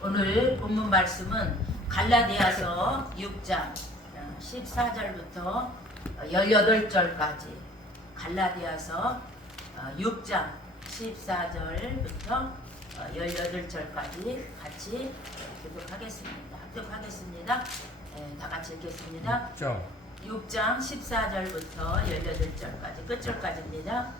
오늘 본문 말씀은 갈라디아서 6장 14절부터 18절까지 갈라디아서 6장 14절부터 18절까지 같이 합독하겠습니다. 다 같이 읽겠습니다. 6장 14절부터 18절까지 끝절까지입니다.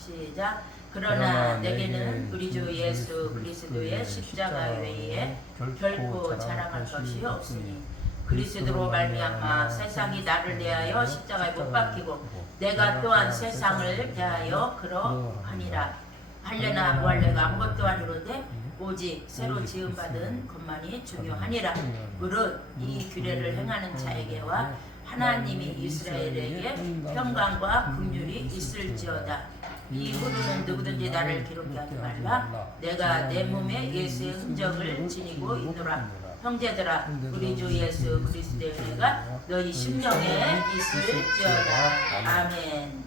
시작. 그러나 내게는 우리 주 예수 그리스도의 십자가 외에 결코 자랑할 것이 없으니 그리스도로 말미암아 세상이 나를 대하여 십자가에 못 박히고 내가 또한 세상을 대하여 그러하니라. 할래나 무할래가 아무것도 아니로되 오직 새로 지음받은 것만이 중요하니라. 무릇 이 규례를 행하는 자에게와 하나님이 이스라엘에게 평강과 긍휼이 있을지어다. 이후로는 누구든지 나를 기록게 하지 말라. 내가 내 몸에 예수의 흔적을 지니고 있노라. 형제들아, 우리 주 예수 그리스도의 은혜가 너희 심령에 있을지어다. 아멘.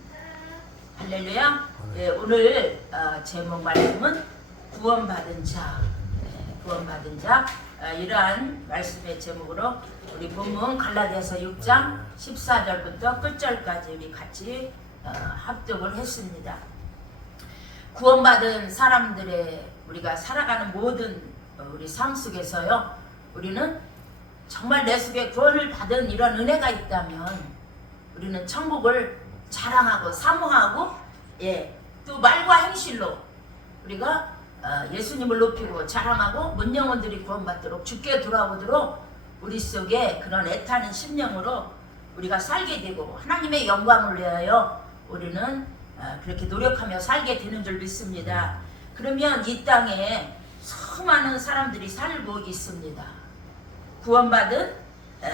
할렐루야. 오늘 제목 말씀은 구원받은 자. 구원받은 자. 이러한 말씀의 제목으로 우리 본문 갈라디아서 6장 14절부터 끝절까지 우리 같이 합독을 했습니다. 구원받은 사람들의 우리가 살아가는 모든 우리 삶 속에서요, 우리는 정말 내 속에 구원을 받은 이런 은혜가 있다면 우리는 천국을 자랑하고 사모하고 또 말과 행실로 우리가 예수님을 높이고 자랑하고 문영혼들이 구원받도록 주께 돌아오도록 우리 속에 그런 애타는 심령으로 우리가 살게 되고 하나님의 영광을 위하여 우리는 그렇게 노력하며 살게 되는 줄 믿습니다. 그러면 이 땅에 수많은 사람들이 살고 있습니다. 구원받은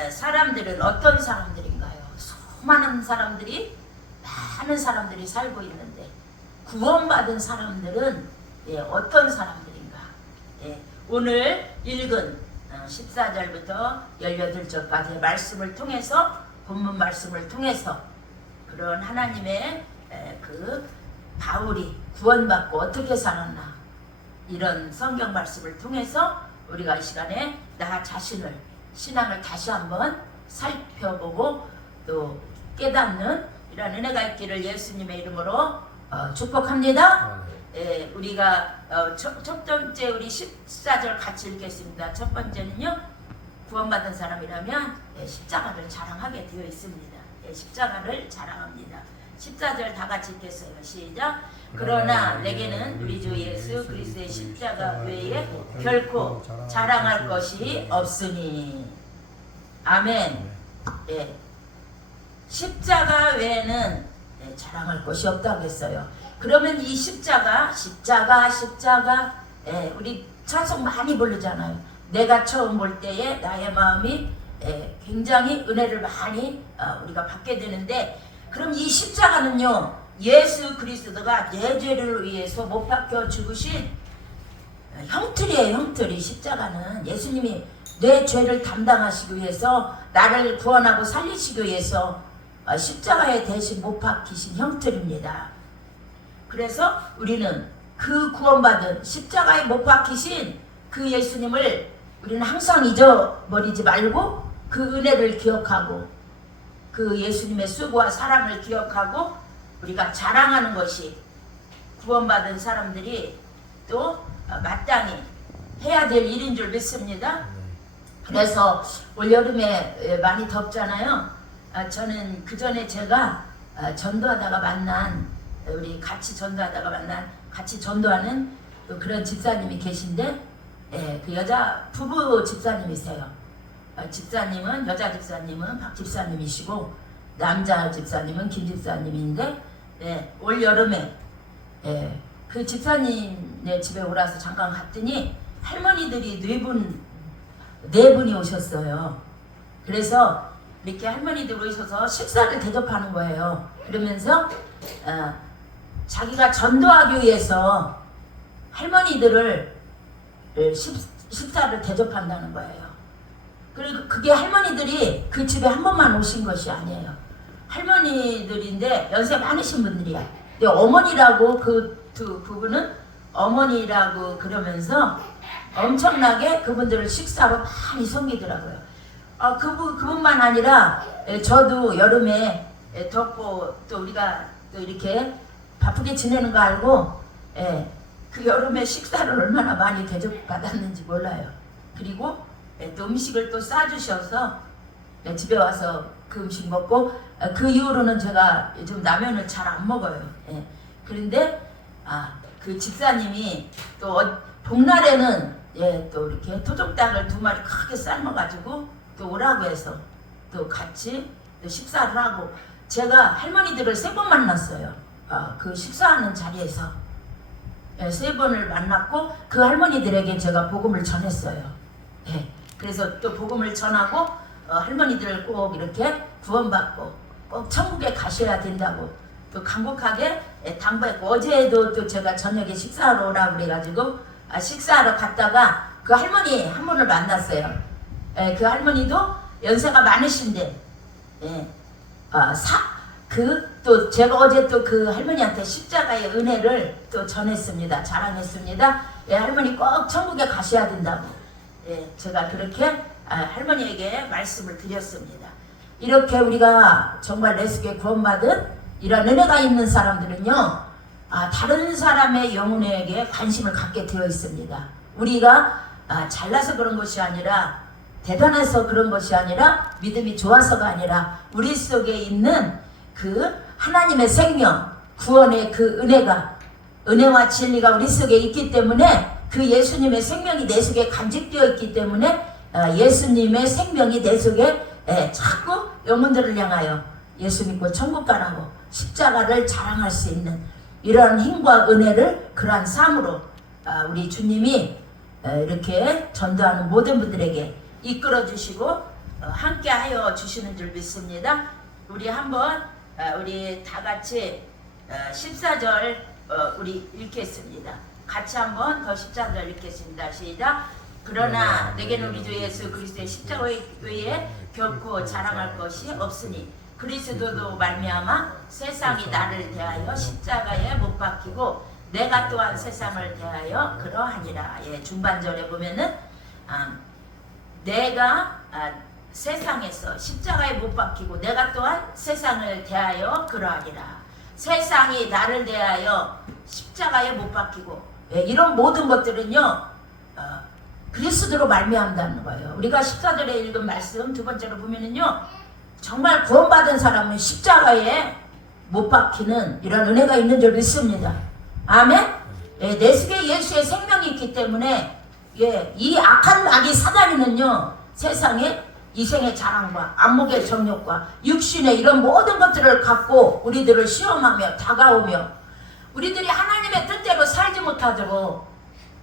사람들은 어떤 사람들인가요? 수많은 사람들이 많은 사람들이 살고 있는데 구원받은 사람들은 어떤 사람들인가? 오늘 읽은 14절부터 18절까지의 말씀을 통해서 본문 말씀을 통해서 그런 하나님의 그 바울이 구원받고 어떻게 살았나 이런 성경 말씀을 통해서 우리가 이 시간에 나 자신을 신앙을 다시 한번 살펴보고 또 깨닫는 이런 은혜가 있기를 예수님의 이름으로 축복합니다. 우리가 첫 번째 우리 14절 같이 읽겠습니다. 첫 번째는요, 구원받은 사람이라면 십자가를 자랑하게 되어 있습니다. 십자가를 자랑합니다. 14절 다 같이 읽겠어요. 시작. 그러나 내게는 우리 주 예수 그리스도의 십자가 외에 결코 자랑할 것이 없으니. 아멘. 십자가 외에는 자랑할 것이 없다고 했어요. 그러면 이 십자가 우리 찬송 많이 부르잖아요. 내가 처음 볼 때에 나의 마음이 굉장히 은혜를 많이 우리가 받게 되는데, 그럼 이 십자가는요, 예수 그리스도가 내 죄를 위해서 못 박혀 죽으신 형틀이에요. 형틀이. 십자가는 예수님이 내 죄를 담당하시기 위해서 나를 구원하고 살리시기 위해서 십자가에 대신 못 박히신 형틀입니다. 그래서 우리는 그 구원받은 십자가에 못 박히신 그 예수님을 우리는 항상 잊어버리지 말고 그 은혜를 기억하고 그 예수님의 수고와 사랑을 기억하고 우리가 자랑하는 것이 구원받은 사람들이 또 마땅히 해야 될 일인 줄 믿습니다. 그래서 올여름에 많이 덥잖아요. 저는 그 전에 제가 전도하다가 만난 우리 같이 전도하다가 만난 같이 전도하는 그런 집사님이 계신데 그 여자 부부 집사님이세요. 집사님은 여자 집사님은 박 집사님이시고 남자 집사님은 김 집사님인데 올 여름에 그 집사님네 집에 오라서 잠깐 갔더니 할머니들이 네 분이 오셨어요. 그래서 이렇게 할머니들 오셔서 식사를 대접하는 거예요. 그러면서 자기가 전도하기 위해서 할머니들을 식사를 대접한다는 거예요. 그리고 그게 할머니들이 그 집에 한 번만 오신 것이 아니에요. 할머니들인데 연세 많으신 분들이야. 근데 어머니라고 그 두 부부는 어머니라고 그러면서 엄청나게 그분들을 식사로 많이 섬기더라고요. 그분만 아니라 저도 여름에 덥고 또 우리가 또 이렇게 바쁘게 지내는 거 알고 그 여름에 식사를 얼마나 많이 대접받았는지 몰라요. 그리고 또 음식을 또 싸주셔서 집에 와서 그 음식 먹고 그 이후로는 제가 요즘 라면을 잘 안 먹어요. 그런데 그 집사님이 또 복날에는 또 이렇게 토종닭을 2마리 크게 삶아가지고 또 오라고 해서 또 같이 또 식사를 하고 제가 할머니들을 3번 만났어요. 그 식사하는 자리에서 3번을 만났고 그 할머니들에게 제가 복음을 전했어요. 그래서 또 복음을 전하고 할머니들을 꼭 이렇게 구원받고 꼭 천국에 가셔야 된다고 또 간곡하게 당부했고 어제도 또 제가 저녁에 식사하러 오라고 그래가지고 식사하러 갔다가 그 할머니 한 분을 만났어요. 그 할머니도 연세가 많으신데 또 제가 어제 또 그 할머니한테 십자가의 은혜를 또 전했습니다. 자랑했습니다. 할머니 꼭 천국에 가셔야 된다고 제가 그렇게 할머니에게 말씀을 드렸습니다. 이렇게 우리가 정말 레스게 구원받은 이런 은혜가 있는 사람들은요 다른 사람의 영혼에게 관심을 갖게 되어 있습니다. 우리가 잘나서 그런 것이 아니라 대단해서 그런 것이 아니라 믿음이 좋아서가 아니라 우리 속에 있는 그 하나님의 생명 구원의 그 은혜와 진리가 우리 속에 있기 때문에 그 예수님의 생명이 내 속에 간직되어 있기 때문에 예수님의 생명이 내 속에 자꾸 영혼들을 향하여 예수 믿고 천국 가라고 십자가를 자랑할 수 있는 이러한 힘과 은혜를 그러한 삶으로 우리 주님이 이렇게 전도하는 모든 분들에게 이끌어 주시고 함께 하여 주시는 줄 믿습니다. 우리 한번 우리 다 같이 14절 우리 읽겠습니다. 같이 한번 더 14절 읽겠습니다. 시작. 그러나 내게는 우리 주 예수 그리스도의 십자가 외에 결코 자랑할 것이 없으니 그리스도도 말미암아 세상이 나를 대하여 십자가에 못 박히고 내가 또한 세상을 대하여 그러하니라. 중반절에 보면은 내가 세상에서 십자가에 못 박히고 내가 또한 세상을 대하여 그러하니라. 세상이 나를 대하여 십자가에 못 박히고 이런 모든 것들은요 그리스도로 말미암다는 거예요. 우리가 14절에 읽은 말씀 두 번째로 보면은요 정말 구원받은 사람은 십자가에 못 박히는 이런 은혜가 있는 줄 믿습니다. 아멘. 내 속에 예수의 생명이 있기 때문에 이 악한 마귀 사단이는요 세상에 이생의 자랑과 안목의 정욕과 육신의 이런 모든 것들을 갖고 우리들을 시험하며 다가오며 우리들이 하나님의 뜻대로 살지 못하도록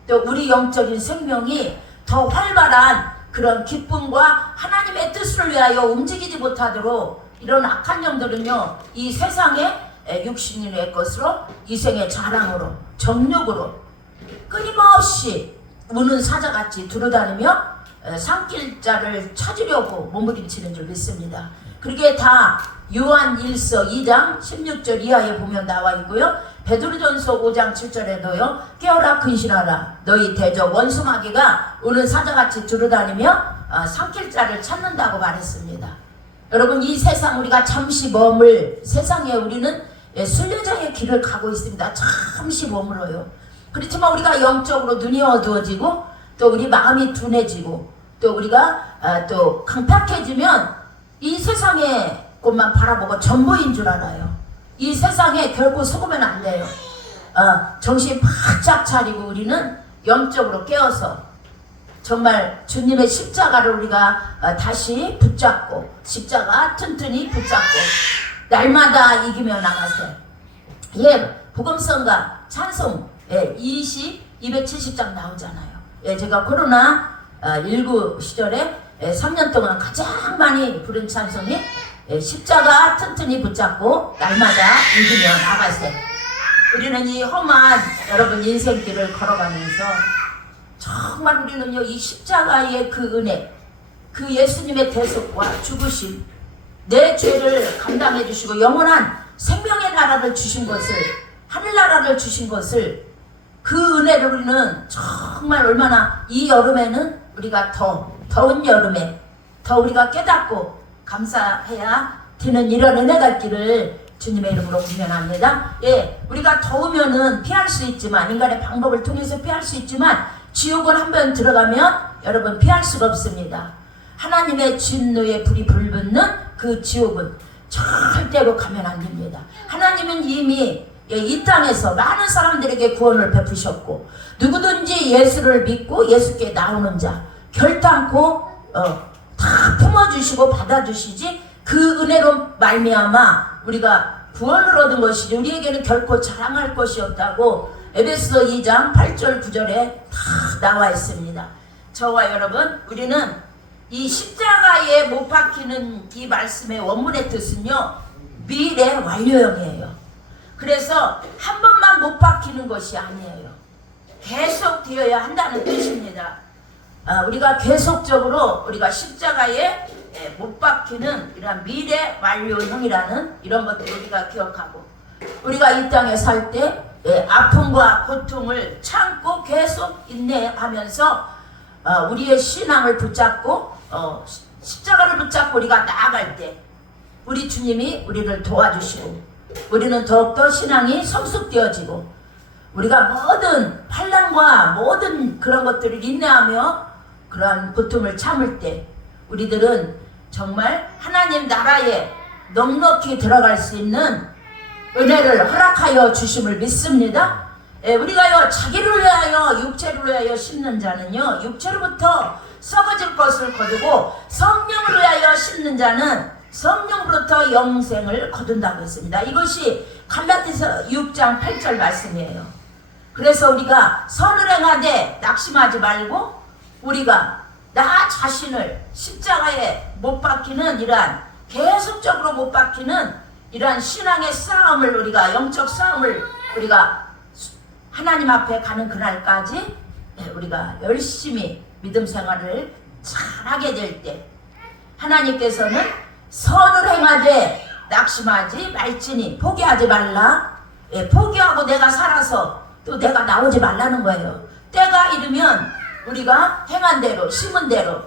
또 우리 영적인 생명이 더 활발한 그런 기쁨과 하나님의 뜻을 위하여 움직이지 못하도록 이런 악한 영들은요 이 세상의 육신의 것으로 이생의 자랑으로 정욕으로 끊임없이 우는 사자같이 두루다니며 산길자를 찾으려고 몸부림치는 줄 믿습니다. 그게 다 요한 1서 2장 16절 이하에 보면 나와 있고요. 베드로전서 5장 7절에도요. 깨어라 근신하라 너희 대적 원수 마귀가 우는 사자같이 두루다니며 산길자를 찾는다고 말했습니다. 여러분 이 세상 우리가 잠시 머물 세상에 우리는 순례자의 길을 가고 있습니다. 잠시 머물어요. 그렇지만 우리가 영적으로 눈이 어두워지고 또 우리 마음이 둔해지고 또 우리가 또 강팍해지면 이 세상의 것만 바라보고 전부인 줄 알아요. 이 세상에 결코 속으면 안 돼요. 정신 바짝 차리고 우리는 영적으로 깨어서 정말 주님의 십자가를 우리가 다시 붙잡고 십자가 튼튼히 붙잡고 날마다 이기며 나가세요. 복음성가 찬송 270장 나오잖아요. 제가 코로나19 시절에 3년 동안 가장 많이 부른 찬송이 십자가 튼튼히 붙잡고 날마다 이기며 나가세요. 우리는 이 험한 여러분 인생길을 걸어가면서 정말 우리는요 이 십자가의 그 은혜 그 예수님의 대속과 죽으심 내 죄를 감당해 주시고 영원한 생명의 나라를 주신 것을 하늘나라를 주신 것을 그 은혜를 우리는 정말 얼마나 이 여름에는 우리가 더운 여름에 더 우리가 깨닫고 감사해야 되는 이런 은혜가 있기를 주님의 이름으로 구면합니다. 예, 우리가 더우면은 피할 수 있지만, 인간의 방법을 통해서 피할 수 있지만, 지옥은 한번 들어가면 여러분 피할 수가 없습니다. 하나님의 진노의 불이 불붙는 그 지옥은 절대로 가면 안 됩니다. 하나님은 이미 이 땅에서 많은 사람들에게 구원을 베푸셨고, 누구든지 예수를 믿고 예수께 나오는 자 결단코 다 품어주시고 받아주시지, 그 은혜로 말미암아 우리가 구원을 얻은 것이지 우리에게는 결코 자랑할 것이 없다고 에베소 2장 8절 9절에 다 나와 있습니다. 저와 여러분, 우리는 이 십자가에 못 박히는 이 말씀의 원문의 뜻은요, 미래 완료형이에요. 그래서 한 번만 못 박히는 것이 아니에요. 계속 되어야 한다는 뜻입니다. 우리가 계속적으로 우리가 십자가에 못 박히는 이런 미래 완료형이라는 이런 것들을 우리가 기억하고, 우리가 이 땅에 살 때 아픔과 고통을 참고 계속 인내하면서 우리의 신앙을 붙잡고 십자가를 붙잡고 우리가 나아갈 때 우리 주님이 우리를 도와주시고, 우리는 더욱더 신앙이 성숙되어지고, 우리가 모든 환난과 모든 그런 것들을 인내하며 그러한 고통을 참을 때 우리들은 정말 하나님 나라에 넉넉히 들어갈 수 있는 은혜를 허락하여 주심을 믿습니다. 우리가요, 자기를 위하여 육체를 위하여 심는 자는요, 육체로부터 썩어질 것을 거두고 성령을 위하여 심는 자는 성령으로부터 영생을 거둔다고 했습니다. 이것이 갈라디아서 6장 8절 말씀이에요. 그래서 우리가 선을 행하되 낙심하지 말고, 우리가 나 자신을 십자가에 못 박히는 이러한 계속적으로 못 박히는 이러한 신앙의 싸움을, 우리가 영적 싸움을 우리가 하나님 앞에 가는 그날까지 우리가 열심히 믿음 생활을 잘하게 될 때 하나님께서는 선을 행하되 낙심하지 말지니 포기하지 말라. 포기하고 내가 살아서 또 내가 나오지 말라는 거예요. 때가 이르면 우리가 행한 대로 심은 대로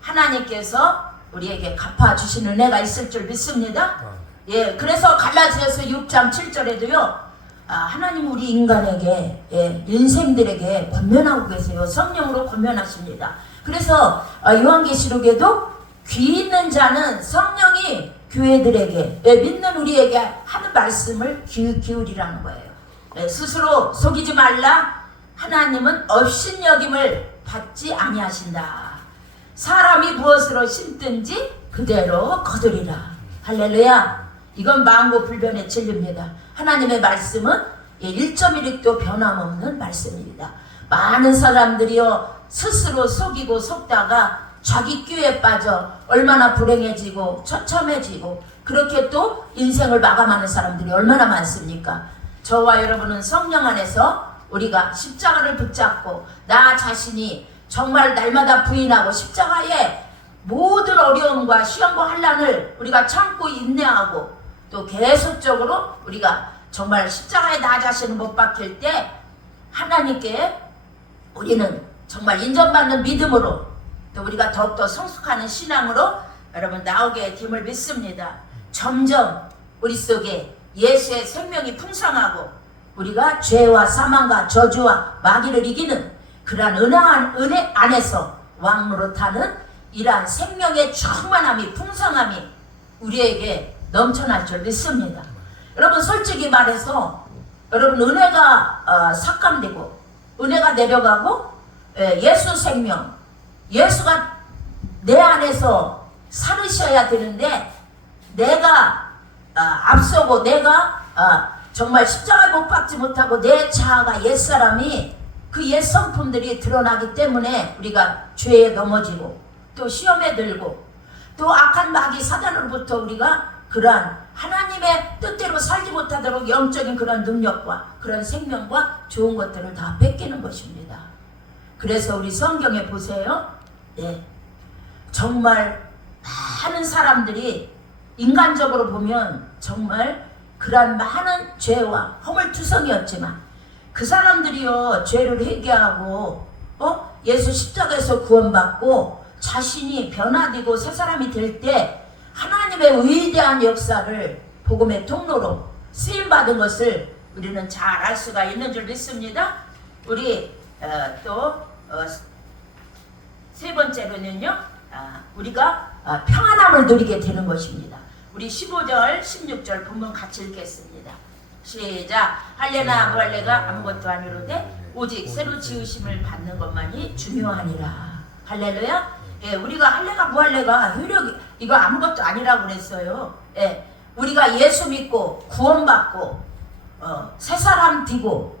하나님께서 우리에게 갚아주시는 은혜가 있을 줄 믿습니다. 그래서 갈라디아서 6장 7절에도요, 하나님 우리 인간에게 인생들에게 권면하고 계세요. 성령으로 권면하십니다. 그래서 요한계시록에도 귀 있는 자는 성령이 교회들에게 믿는 우리에게 하는 말씀을 기울이라는 거예요. 스스로 속이지 말라. 하나님은 업신여김을 받지 아니하신다. 사람이 무엇으로 심든지 그대로 거두리라. 할렐루야. 이건 만고불변의 진리입니다. 하나님의 말씀은 1.1획도 변함없는 말씀입니다. 많은 사람들이요, 스스로 속이고 속다가 자기 끼에 빠져 얼마나 불행해지고 처참해지고, 그렇게 또 인생을 마감하는 사람들이 얼마나 많습니까? 저와 여러분은 성령 안에서 우리가 십자가를 붙잡고 나 자신이 정말 날마다 부인하고 십자가에 모든 어려움과 시험과 환난을 우리가 참고 인내하고, 또 계속적으로 우리가 정말 십자가에 나 자신을 못 박힐 때 하나님께 우리는 정말 인정받는 믿음으로, 또 우리가 더욱더 성숙하는 신앙으로 여러분 나오게 됨을 믿습니다. 점점 우리 속에 예수의 생명이 풍성하고 우리가 죄와 사망과 저주와 마귀를 이기는 그러한 은혜 안에서 왕노릇하는 이러한 생명의 충만함이, 풍성함이 우리에게 넘쳐날 줄 믿습니다. 여러분, 솔직히 말해서 여러분, 은혜가 삭감되고 은혜가 내려가고 예수 생명, 예수가 내 안에서 살으셔야 되는데, 내가 앞서고 내가 정말 십자가에 못 박지 못하고 내 자아가 옛사람이 그 옛성품들이 드러나기 때문에 우리가 죄에 넘어지고 또 시험에 들고 또 악한 마귀 사단으로부터 우리가 그러한 하나님의 뜻대로 살지 못하도록 영적인 그런 능력과 그런 생명과 좋은 것들을 다 뺏기는 것입니다. 그래서 우리 성경에 보세요. 정말 많은 사람들이 인간적으로 보면 정말 그러한 많은 죄와 허물투성이었지만 그 사람들이요 죄를 회개하고 예수 십자가에서 구원받고 자신이 변화되고 새 사람이 될 때 하나님의 위대한 역사를 복음의 통로로 쓰임받은 것을 우리는 잘 알 수가 있는 줄 믿습니다. 우리 또 세 번째로는요, 우리가 평안함을 누리게 되는 것입니다. 우리 15절 16절 본문 같이 읽겠습니다. 시작. 할례나 무할례가 아무것도 아니로되 오직 새로 지으심을 받는 것만이 중요하니라. 할렐루야. 예, 우리가 할례가 무할례가 효력이 이거 아무것도 아니라고 그랬어요. 예, 우리가 예수 믿고 구원받고 새 사람 되고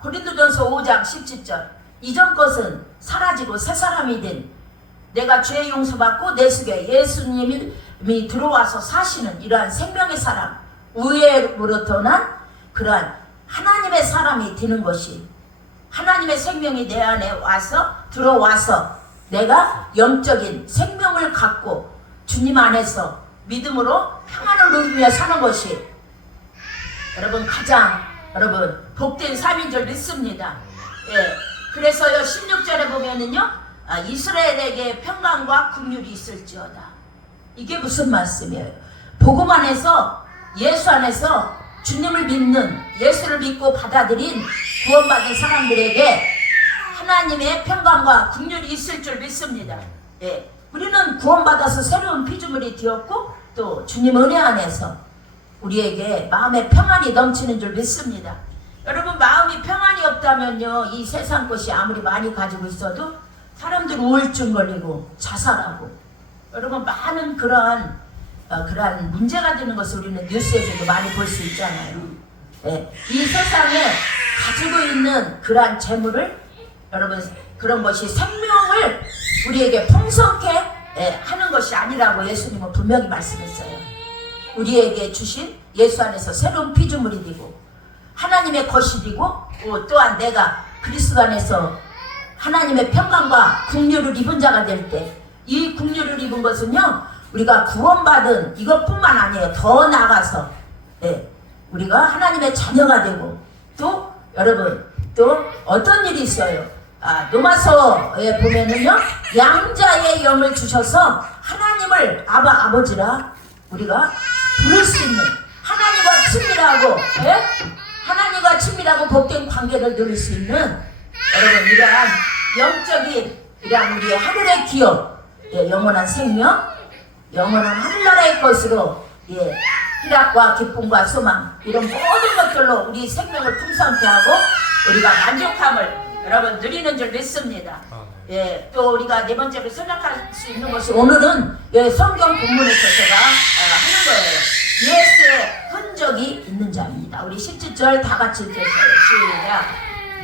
고린도전서 5장 17절 이전 것은 사라지고 새 사람이 된 내가 죄 용서받고 내 속에 예수님이 들어와서 사시는 이러한 생명의 사람 의회로부터 난 그러한 하나님의 사람이 되는 것이 하나님의 생명이 내 안에 와서 들어와서 내가 영적인 생명을 갖고 주님 안에서 믿음으로 평안을 누리며 사는 것이 여러분 가장 복된 삶인 줄 믿습니다. 예, 그래서요 16절에 보면은요 이스라엘에게 평강과 긍휼이 있을지어다. 이게 무슨 말씀이에요? 복음 안에서 예수 안에서 주님을 믿는 예수를 믿고 받아들인 구원받은 사람들에게 하나님의 평강과 긍휼이 있을 줄 믿습니다. 예, 우리는 구원받아서 새로운 피조물이 되었고 또 주님 은혜 안에서 우리에게 마음의 평안이 넘치는 줄 믿습니다. 여러분 마음이 평안이 없다면요 이 세상 것이 아무리 많이 가지고 있어도 사람들 우울증 걸리고 자살하고 여러분 많은 그러한 문제가 되는 것을 우리는 뉴스에서도 많이 볼 수 있잖아요. 예, 이 세상에 가지고 있는 그러한 재물을 여러분 그런 것이 생명을 우리에게 풍성케 하는 것이 아니라고 예수님은 분명히 말씀했어요. 우리에게 주신 예수 안에서 새로운 피조물이 되고 하나님의 것이 되고 또한 내가 그리스도 안에서 하나님의 평강과 긍휼을 입은 자가 될 때 이 긍휼을 입은 것은요 우리가 구원받은 이것뿐만 아니에요. 더 나아가서 우리가 하나님의 자녀가 되고 또 여러분 또 어떤 일이 있어요. 로마서에 보면은요 양자의 영을 주셔서 하나님을 아버지라 우리가 부를 수 있는 하나님과 친밀하고 하나님과 친밀하고 복된 관계를 누릴 수 있는 여러분 이러한 영적인 이러한 우리의 하늘의 기업 영원한 생명 영원한 하늘나라의 것으로 희락과 기쁨과 소망 이런 모든 것들로 우리 생명을 풍성케 하고 우리가 만족함을 여러분 누리는 줄 믿습니다. 예, 또 우리가 네 번째로 생각할 수 있는 것이 오늘은 성경 본문에서 제가 하는 거예요. 예수의 흔적이 있는 자입니다. 우리 17절 다 같이 읽겠어요. 시작.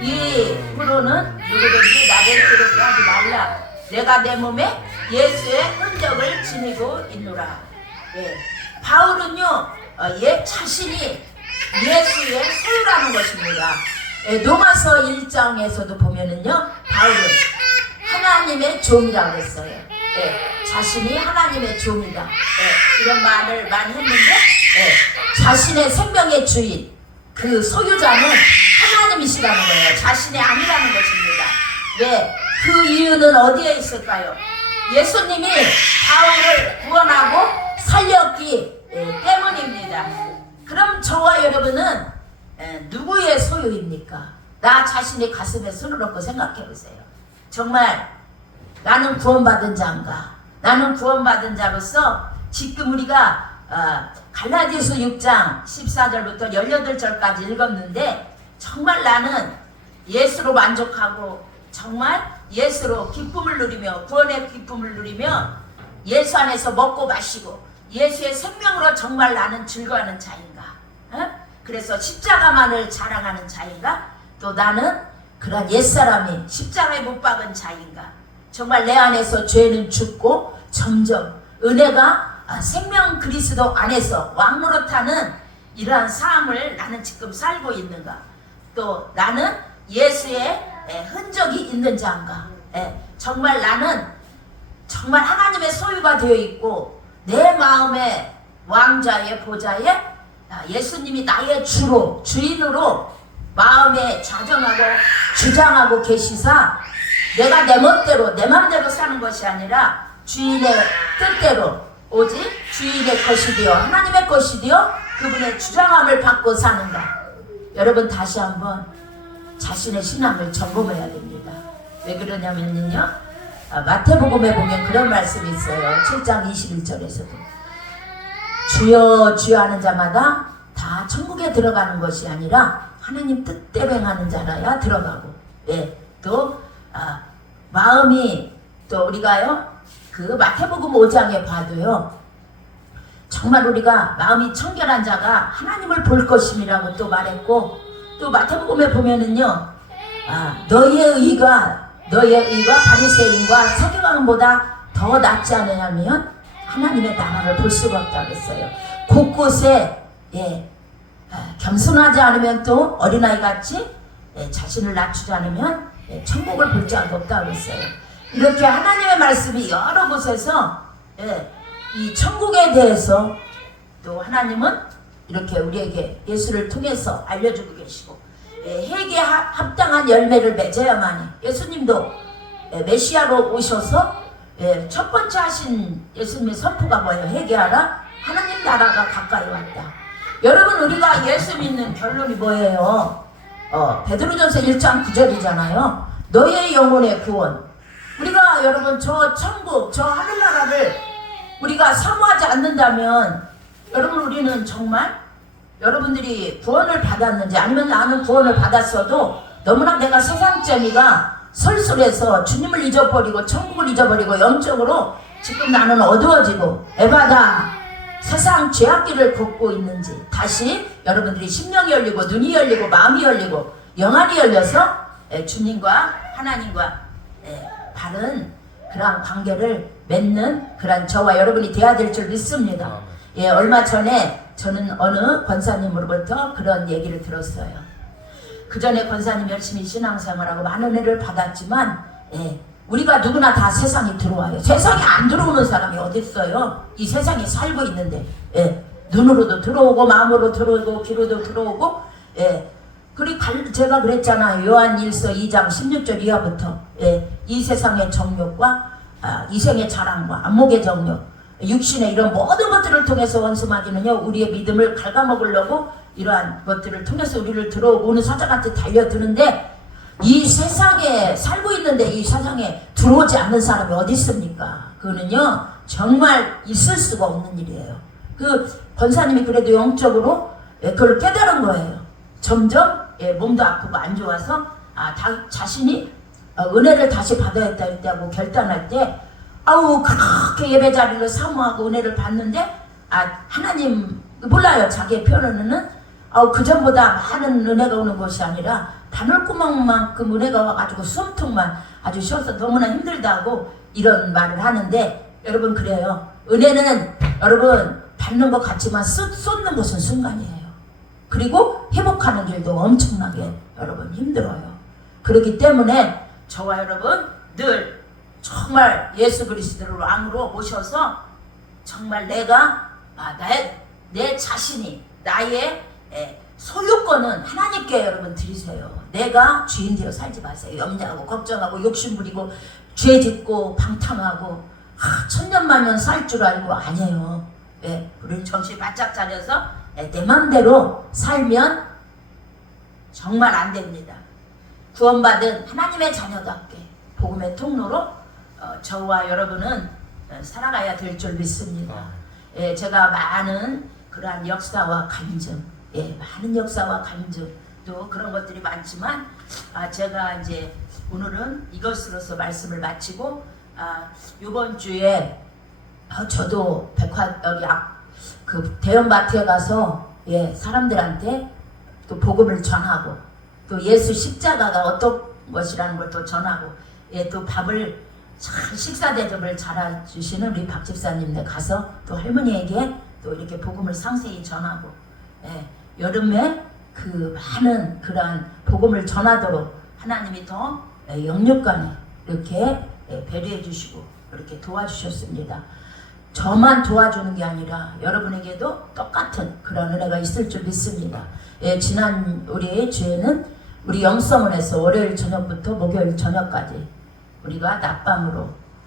이 후로는 누구든지 나를 기록하지 말라. 내가 내 몸에 예수의 흔적을 지니고 있노라. 예, 바울은요 자신이 예수의 소유라는 것입니다. 로마서 1장에서도 보면은요 바울은 하나님의 종이라고 했어요. 자신이 하나님의 종이다. 이런 말을 많이 했는데 자신의 생명의 주인 그 소유자는 하나님이시라는 거예요. 자신이 아니라는 것입니다. 왜? 그 이유는 어디에 있을까요? 예수님이 바울을 구원하고 살렸기 때문입니다. 그럼 저와 여러분은 누구의 소유입니까? 나 자신이 가슴에 손을 얹고 생각해 보세요. 정말 나는 구원받은 자인가? 나는 구원받은 자로서 지금 우리가 갈라디아서 6장 14절부터 18절까지 읽었는데 정말 나는 예수로 만족하고 정말 예수로 기쁨을 누리며 구원의 기쁨을 누리며 예수 안에서 먹고 마시고 예수의 생명으로 정말 나는 즐거워하는 자인가? 그래서 십자가만을 자랑하는 자인가? 또 나는 그런 옛사람이 십자가에 못 박은 자인가? 정말 내 안에서 죄는 죽고 점점 은혜가 생명 그리스도 안에서 왕노릇하는 이러한 삶을 나는 지금 살고 있는가? 또 나는 예수의 흔적이 있는 자인가? 정말 나는 정말 하나님의 소유가 되어 있고 내 마음의 왕자의 보좌에 예수님이 나의 주로 주인으로 마음에 자정하고 주장하고 계시사 내가 내 멋대로 내 맘대로 사는 것이 아니라 주인의 뜻대로 오직 주인의 것이디요 하나님의 것이디요 그분의 주장함을 받고 사는가. 여러분 다시 한번 자신의 신앙을 점검해야 됩니다. 왜 그러냐면요, 마태복음에 보면 그런 말씀이 있어요. 7장 21절에서도 주여 주여 하는 자마다 다 천국에 들어가는 것이 아니라 하나님 뜻대로 행하는 자라야 들어가고, 예, 또 마음이 또 우리가요 그 마태복음 5장에 봐도요 정말 우리가 마음이 청결한 자가 하나님을 볼 것임이라고 또 말했고, 또 마태복음에 보면은요 너희의 의가 바리새인과 서기관보다 더 낫지 않으냐면 하나님의 나라를 볼 수가 없다고 했어요. 곳곳에 겸손하지 않으면 또 어린아이 같이 자신을 낮추지 않으면 천국을 볼 자가 없다고 했어요. 이렇게 하나님의 말씀이 여러 곳에서 이 천국에 대해서 또 하나님은 이렇게 우리에게 예수를 통해서 알려주고 계시고, 회개에 합당한 열매를 맺어야만이, 예수님도 메시아로 오셔서 첫 번째 하신 예수님의 선포가 뭐예요? 회개하라, 하나님 나라가 가까이 왔다. 여러분 우리가 예수 믿는 결론이 뭐예요? 베드로전서 1장 9절이잖아요. 너의 영혼의 구원. 우리가 여러분 저 천국, 저 하늘나라를 우리가 사모하지 않는다면 여러분 우리는 정말 여러분들이 구원을 받았는지, 아니면 나는 구원을 받았어도 너무나 내가 세상재미가 설술해서 주님을 잊어버리고 천국을 잊어버리고 영적으로 지금 나는 어두워지고 에바다 세상 죄악길을 걷고 있는지, 다시 여러분들이 심령이 열리고 눈이 열리고 마음이 열리고 영안이 열려서 주님과 하나님과 바른 그러한 관계를 맺는 그러한 저와 여러분이 돼야 될 줄 믿습니다. 얼마 전에 저는 어느 권사님으로부터 그런 얘기를 들었어요. 그 전에 권사님 열심히 신앙생활하고 많은 은혜를 받았지만 우리가 누구나 다 세상에 들어와요. 세상에 안 들어오는 사람이 어디 있어요? 이 세상에 살고 있는데 눈으로도 들어오고 마음으로 들어오고 귀로도 들어오고 그리고 제가 그랬잖아요. 요한일서 2장 16절 이하부터 이 세상의 정욕과 이생의 자랑과 안목의 정욕, 육신의 이런 모든 것들을 통해서 원수마귀는요 우리의 믿음을 갉아먹으려고 이러한 것들을 통해서 우리를 들어오는 사자같이 달려드는데, 이 세상에 살고 있는데 이 세상에 들어오지 않는 사람이 어디 있습니까? 그거는요 정말 있을 수가 없는 일이에요. 그 권사님이 그래도 영적으로 그걸 깨달은 거예요. 점점 몸도 아프고 안 좋아서 자신이 은혜를 다시 받아야겠다고 결단할 때 그렇게 예배 자리를 사모하고 은혜를 받는데 하나님 몰라요. 자기의 표현은 그 전보다 많은 은혜가 오는 것이 아니라 바늘구멍만큼 은혜가 와가지고 숨통만 아주 쉬어서 너무나 힘들다고 이런 말을 하는데, 여러분 그래요. 은혜는 여러분 받는 것 같지만 쏟는 것은 순간이에요. 그리고 회복하는 길도 엄청나게 여러분 힘들어요. 그렇기 때문에 저와 여러분 늘 정말 예수 그리스도를 왕으로 모셔서 정말 내가 내 자신이 나의 소유권은 하나님께 여러분 드리세요. 내가 주인 되어 살지 마세요. 염려하고 걱정하고 욕심 부리고 죄 짓고 방탕하고 천년만년 살 줄 알고 아니에요. 우리는 정신 바짝 차려서 내 맘대로 살면 정말 안 됩니다. 구원받은 하나님의 자녀답게 복음의 통로로 저와 여러분은 살아가야 될 줄 믿습니다. 제가 많은 그러한 역사와 간증, 많은 역사와 간증 또 그런 것들이 많지만 제가 이제 오늘은 이것으로서 말씀을 마치고 이번 주에 저도 여기 그 대형마트에 가서 사람들한테 또 복음을 전하고 또 예수 십자가가 어떤 것이라는 걸 또 전하고 또 밥을 잘 식사 대접을 잘해주시는 우리 박 집사님네 가서 또 할머니에게 또 이렇게 복음을 상세히 전하고 여름에 그 많은 그러한 복음을 전하도록 하나님이 더 영육간에 이렇게 배려해 주시고 이렇게 도와주셨습니다. 저만 도와주는 게 아니라 여러분에게도 똑같은 그런 은혜가 있을 줄 믿습니다. 예, 지난 우리 주에는 우리 영성원에서 월요일 저녁부터 목요일 저녁까지 우리가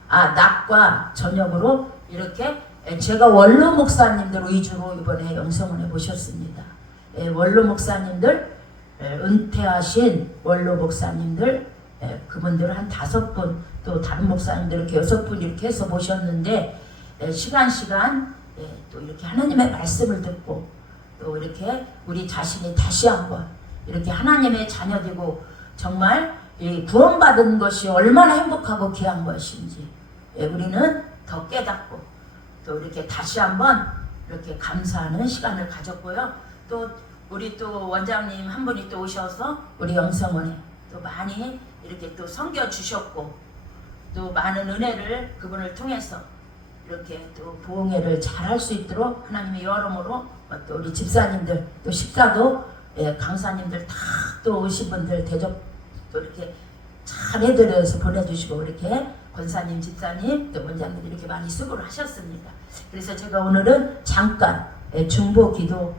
낮과 저녁으로 이렇게 제가 원로 목사님들 위주로 이번에 영성원에 모셨습니다. 예, 원로 목사님들, 은퇴하신 원로 목사님들, 그분들 한 5분, 또 다른 목사님들 이렇게 6분 이렇게 해서 모셨는데, 시간 또 이렇게 하나님의 말씀을 듣고 또 이렇게 우리 자신이 다시 한번 이렇게 하나님의 자녀되고 정말 구원받은 것이 얼마나 행복하고 귀한 것인지 우리는 더 깨닫고 또 이렇게 다시 한번 이렇게 감사하는 시간을 가졌고요. 또 우리 또 원장님 한 분이 또 오셔서 우리 영성원에 또 많이 이렇게 또 섬겨 주셨고 또 많은 은혜를 그분을 통해서 이렇게 또 부흥회를 잘 할 수 있도록 하나님의 여러모로 또 우리 집사님들 또 식사도 강사님들 다 또 오신 분들 대접 또 이렇게 잘 해드려서 보내주시고 이렇게 권사님 집사님 또 원장님들 이렇게 많이 수고를 하셨습니다. 그래서 제가 오늘은 잠깐 중보 기도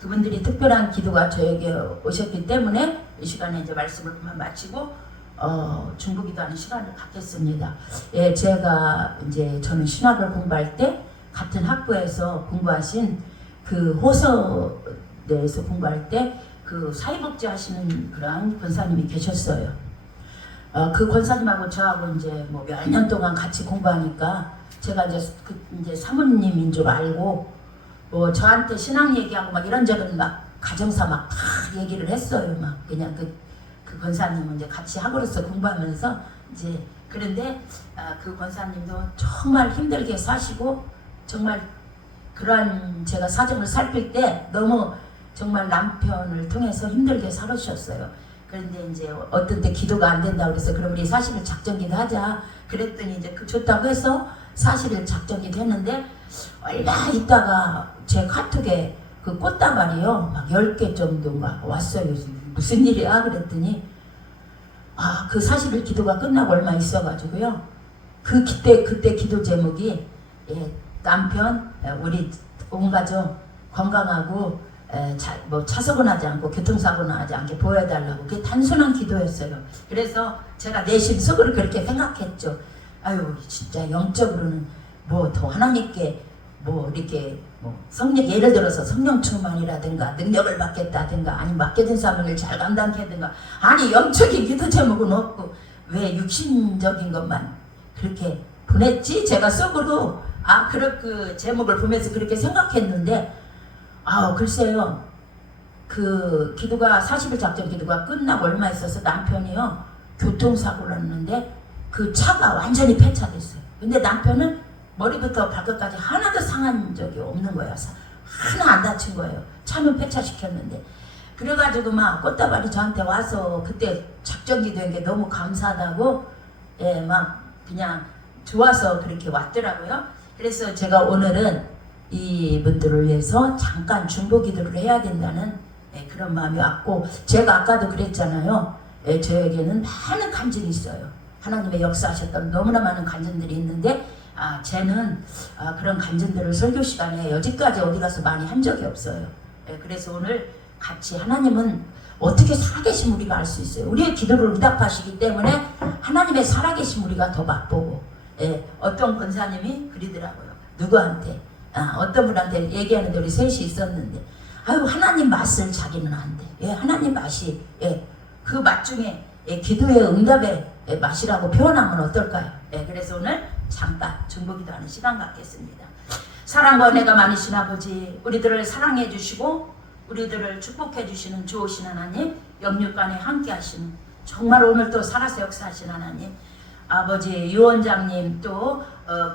그분들이 특별한 기도가 저에게 오셨기 때문에 이 시간에 이제 말씀을 그만 마치고 중보 기도하는 시간을 갖겠습니다. 제가 이제 저는 신학을 공부할 때 같은 학부에서 공부하신 그 호서대에서 공부할 때 그 사회복지 하시는 그런 권사님이 계셨어요. 그 권사님하고 저하고 이제 뭐 몇 년 동안 같이 공부하니까 제가 이제 사모님인 줄 알고 저한테 신앙 얘기하고 막 이런저런 막 가정사 막 다 얘기를 했어요. 막 그냥 그 권사님은 이제 같이 학으로서 공부하면서 이제 그런데 그 권사님도 정말 힘들게 사시고 정말 그러한 제가 사정을 살필 때 너무 정말 남편을 통해서 힘들게 살으셨어요. 그런데 이제 어떤 때 기도가 안 된다 그래서 그럼 우리 40일 작정기도 하자 그랬더니 이제 그 좋다고 해서 40일 작정기도 했는데 얼마 있다가 제 카톡에 그 꽃다발이요 막 10개 정도가 왔어요. 무슨 일이야 그랬더니 그 40일 기도가 끝나고 얼마 있어가지고요 그때 기도 제목이 남편 우리 온 가족 건강하고 차사고 나지 않고 교통사고 나지 않게 보여달라고 그게 단순한 기도였어요. 그래서 제가 내심 속으로 그렇게 생각했죠. 아유 진짜 영적으로는 뭐 더 하나님께 뭐 이렇게 뭐 성령 예를 들어서 성령 충만이라든가 능력을 받겠다든가 아니면 맡겨진 사명을 잘 감당케 하든가 아니 영적인 기도 제목은 없고 왜 육신적인 것만 그렇게 보냈지? 제가 속으로 그 제목을 보면서 그렇게 생각했는데 글쎄요 그 기도가 40일 작전 기도가 끝나고 얼마 있어서 남편이요 교통사고를 했는데 그 차가 완전히 폐차됐어요. 근데 남편은 머리부터 발끝까지 하나도 상한 적이 없는 거예요. 하나 안 다친 거예요. 차는 폐차시켰는데 그래가지고 막 꽃다발이 저한테 와서 그때 작전 기도한 게 너무 감사하다고 막 그냥 좋아서 그렇게 왔더라고요. 그래서 제가 오늘은 이분들을 위해서 잠깐 중보 기도를 해야 된다는 그런 마음이 왔고 제가 아까도 그랬잖아요. 저에게는 많은 간증이 있어요. 하나님의 역사하셨던 너무나 많은 간증들이 있는데 쟤는 그런 간증들을 설교 시간에 여지까지 어디 가서 많이 한 적이 없어요. 그래서 오늘 같이 하나님은 어떻게 살아계신 우리가 알 수 있어요. 우리의 기도를 응답하시기 때문에 하나님의 살아계신 우리가 더 맛보고 어떤 권사님이 그러더라고요. 누구한테 어떤 분한테 얘기하는데 우리 셋이 있었는데 하나님 맛을 자기는 안 돼. 하나님 맛이 그 맛 중에 기도의 응답의 맛이라고 표현하면 어떨까요? 그래서 오늘 잠깐 중보기도하는 시간 갖겠습니다. 사랑과 은혜가 많으신 아버지 우리들을 사랑해 주시고 우리들을 축복해 주시는 좋으신 하나님 영육간에 함께 하시는 정말 오늘도 살아서 역사하신 하나님 아버지 유원장님 또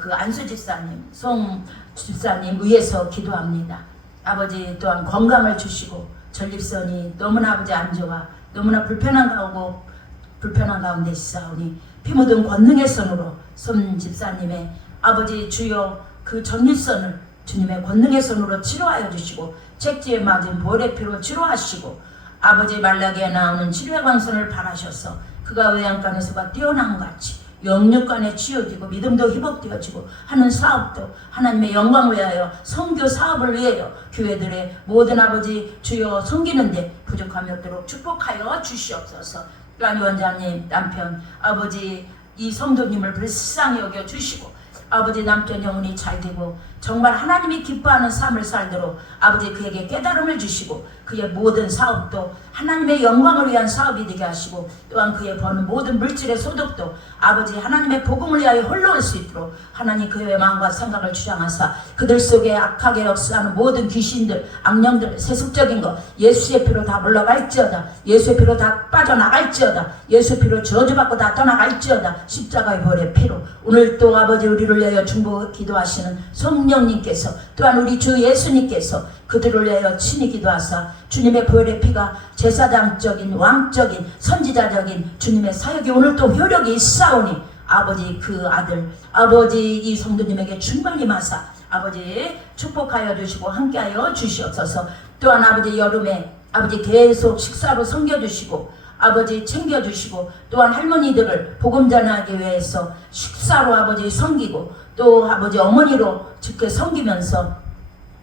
그 안수 집사님 송 집사님 위해서 기도합니다. 아버지 또한 건강을 주시고 전립선이 너무나 아버지 안 좋아 너무나 불편한 가운데 있사오니 피 묻은 권능의 손으로 손 집사님의 아버지 주여 그 전립선을 주님의 권능의 손으로 치료하여 주시고 책지에 맞은 볼의 피로 치료하시고 아버지 말라기에 나오는 치료의 광선을 바라셔서 그가 외양간에서가 뛰어난 같이 영육간에 치유되고 믿음도 회복되어지고 하는 사업도 하나님의 영광을 위하여 선교 사업을 위하여 교회들의 모든 아버지 주여 섬기는데 부족함이 없도록 축복하여 주시옵소서. 또한 원장님 남편 아버지 이 성도님을 불쌍히 여겨 주시고 아버지 남편 영혼이 잘 되고 정말 하나님이 기뻐하는 삶을 살도록 아버지 그에게 깨달음을 주시고 그의 모든 사업도 하나님의 영광을 위한 사업이 되게 하시고 또한 그의 버는 모든 물질의 소득도 아버지 하나님의 복음을 위하여 흘러올 수 있도록 하나님 그의 마음과 생각을 주장하사 그들 속에 악하게 역사하는 모든 귀신들 악령들 세속적인 것 예수의 피로 다 물러갈지어다. 예수의 피로 다 빠져나갈지어다. 예수의 피로 저주받고 다 떠나갈지어다. 십자가의 벌의 피로 오늘 또 아버지 우리를 위하여 중보 기도하시는 성령님께서 또한 우리 주 예수님께서 그들을 위하여 친히 기도하사 주님의 보혈의 피가 제사장적인 왕적인 선지자적인 주님의 사역이 오늘 또 효력이 있사오니 아버지 그 아들 아버지 이 성도님에게 충만히 마사 아버지 축복하여 주시고 함께하여 주시옵소서. 또한 아버지 여름에 아버지 계속 식사로 섬겨주시고 아버지 챙겨주시고 또한 할머니들을 복음 전하기 위해서 식사로 아버지 섬기고 또 아버지 어머니로 직접 섬기면서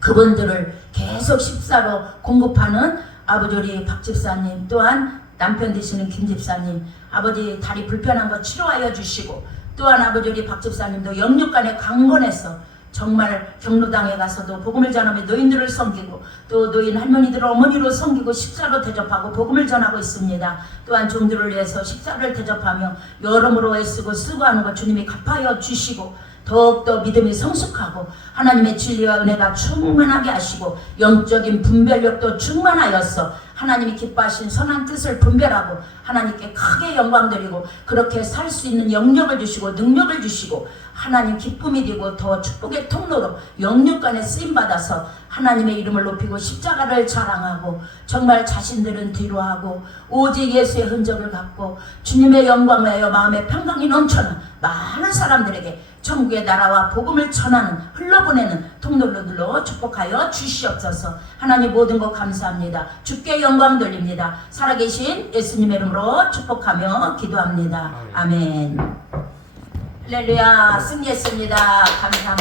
그분들을 계속 식사로 공급하는 아버지 우리 박 집사님 또한 남편 되시는 김 집사님 아버지 다리 불편한 거 치료하여 주시고 또한 아버지 우리 박 집사님도 영육간에 강건해서 정말 경로당에 가서도 복음을 전하며 노인들을 섬기고 또 노인 할머니들을 어머니로 섬기고 식사로 대접하고 복음을 전하고 있습니다. 또한 종들을 위해서 식사를 대접하며 여러모로 애쓰고 수고하는 것 주님이 갚아여 주시고 더욱더 믿음이 성숙하고 하나님의 진리와 은혜가 충만하게 하시고 영적인 분별력도 충만하여서 하나님이 기뻐하신 선한 뜻을 분별하고 하나님께 크게 영광 드리고 그렇게 살 수 있는 영역을 주시고 능력을 주시고 하나님 기쁨이 되고 더 축복의 통로로 영육간에 쓰임받아서 하나님의 이름을 높이고 십자가를 자랑하고 정말 자신들은 뒤로하고 오직 예수의 흔적을 갖고 주님의 영광을 위하여 마음의 평강이 넘쳐는 많은 사람들에게 천국의 나라와 복음을 전하는 흘러보내는 통로들로 축복하여 주시옵소서. 하나님 모든 것 감사합니다. 주께 영광 돌립니다. 살아계신 예수님의 이름으로 축복하며 기도합니다. 아멘. 할렐루야. 승리했습니다. 감사합니다.